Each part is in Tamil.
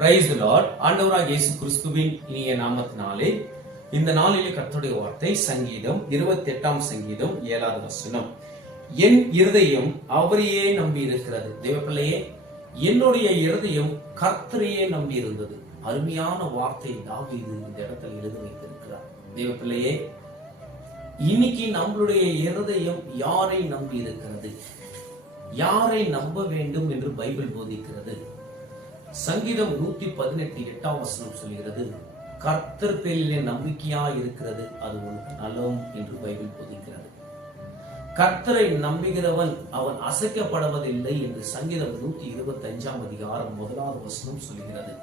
Praise the Lord. ஆண்டவராகிய இயேசு கிறிஸ்துவின் இனிய நாமத்தினாலே இந்த நாளிலே கர்த்தருடைய வார்த்தை சங்கீதம் 28 சங்கீதம் 7வது வசனம். என் இருதயம் அவரையே நம்பி இருக்கிறது. தேவப்பிள்ளையே, என்னுடைய இருதயம் கர்த்தரையே நம்பி இருந்தது. அருமையான வார்த்தை தாவீது இந்த இடத்தில் எழுதி வைத்திருக்கிறார். தேவப்பிள்ளையே, இன்னைக்கு நம்மளுடைய இருதயம் யாரை நம்பி இருக்கிறது? யாரை நம்ப வேண்டும் என்று பைபிள் போதிக்கிறது. சங்கீதம் 118 8ஆம் வசனம் சொல்கிறது, கர்த்தர் பேரிலே நம்பிக்கையா இருக்கிறது, அது உனக்கு நலம் என்று பைபிள் போதிக்கிறது. கர்த்தரை நம்புகிறவன் அவன் அசைக்கப்படுவதில்லை என்று சங்கீதம் 125ஆம் அதிகாரம் 1வது வசனம் சொல்கிறது.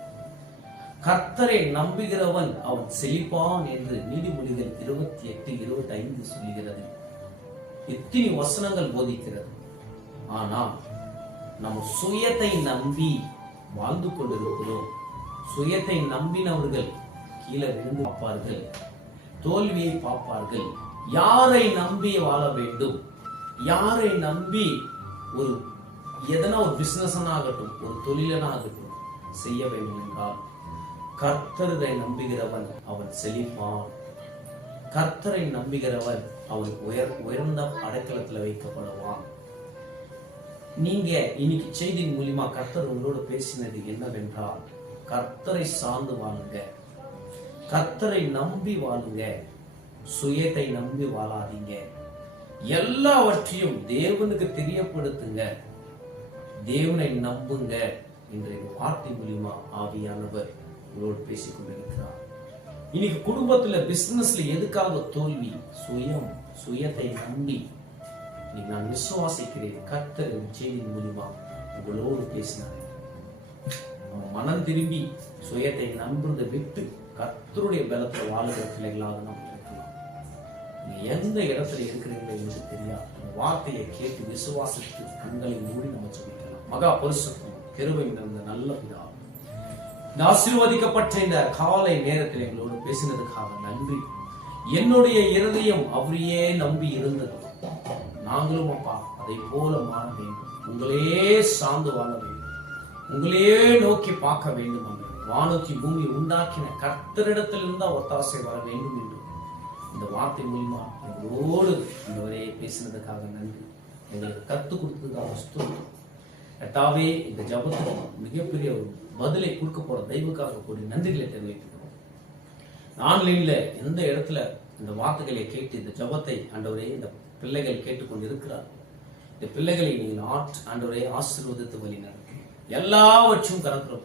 கர்த்தரை நம்புகிறவன் அவன் செழிப்பான் என்று நீதிமொழிகள் 28:25 சொல்கிறது. எத்தனை வசனங்கள் போதிக்கிறது. ஆனால் நம்ம சுயத்தை நம்பி வாழ்ந்து கொண்டிருக்கிறோம். சுயத்தை நம்பினவர்கள் கீழே விழுந்து பார்ப்பார்கள், தோல்வியை பார்ப்பார்கள். யாரை நம்பி வாழ வேண்டும்? யாரை நம்பி ஒரு எதனா ஒரு பிசினஸ் ஆகட்டும், ஒரு தொழிலனாகட்டும் செய்ய வேண்டும் என்றால் கர்த்தரை நம்புகிறவன் அவன் செழிப்பான். கர்த்தரை நம்புகிறவன் அவன் உயர்ந்த அடைக்கலத்தில் வைக்கப்படுவான். நீங்க இன்னைக்கு செய்தியின் மூலியமா கர்த்தர் உங்களோட பேசினது என்னவென்றால், கர்த்தரை சார்ந்து வாழுங்க, கர்த்தரை நம்பி வாழுங்க, சுயத்தை நம்பி வாழாதீங்க. எல்லாவற்றையும் தேவனுக்கு தெரியப்படுத்துங்க, தேவனை நம்புங்க என்ற வார்த்தை மூலியமா ஆவியானவர் உங்களோடு பேசிக் கொண்டிருக்கிறார். இன்னைக்கு குடும்பத்துல பிசினஸ்ல எதுக்காக தோல்வி? சுயத்தை நம்பி. நான் விசுவாசிக்கிறேன், கர்த்தர் செய்தியின் மூலியமா உங்களோடு பேசினார். மனம் திரும்பி சுயத்தை நம்புறதை விட்டு கர்த்தருடைய பலத்தை வாழுகிற பிள்ளைகளாக நாம் இருக்கலாம். நீங்க எந்த இடத்துல இருக்கிறீங்களோ என்று தெரியாது. வார்த்தையை கேட்டு விசுவாசித்து கண்களை மூடி நம்ம சொல்லிக்கலாம். மகா பரிசுத்தம் கிருபை நிறைந்த நல்ல பிதா, இந்த ஆசீர்வதிக்கப்பட்ட இந்த காலை நேரத்தில் எங்களோடு பேசினதுக்காக நன்றி. என்னுடைய இருதயம் அவரையே நம்பி இருந்தது. நாங்களும் அப்பா அதை போல மாற வேண்டும். உங்களே சார்ந்து வாழ வேண்டும், உங்களே நோக்கி பார்க்க வேண்டும். வானோக்கி பூமி உண்டாக்கின கர்த்தரிடத்திலிருந்து ஒத்தாசை வர வேண்டும் என்று இந்த வார்த்தை மூலமா எங்களோடு இந்தவரே பேசினதுக்காக நன்றி. எங்களுக்கு கற்றுக் கொடுத்ததுக்காக ஸ்தோத்திரம். கர்த்தாவே, இந்த ஜபத்துக்கு மிகப்பெரிய ஒரு பதிலை கொடுக்க போற தெய்வக்காக கூடிய நன்றிகளை தெரிவிக்கிறோம். ஆன்லைன்ல எந்த இடத்துல இந்த வார்த்தைகளை கேட்டு இந்த ஜபத்தை ஆண்டவரே இந்த பிள்ளைகள் கேட்டுக்கொண்டு இருக்கிறார். இந்த பிள்ளைகளை நீங்கள் ஆண்டவரே ஆசீர்வதித்து வழி நடத்தும். எல்லாவற்றும் கரத்துல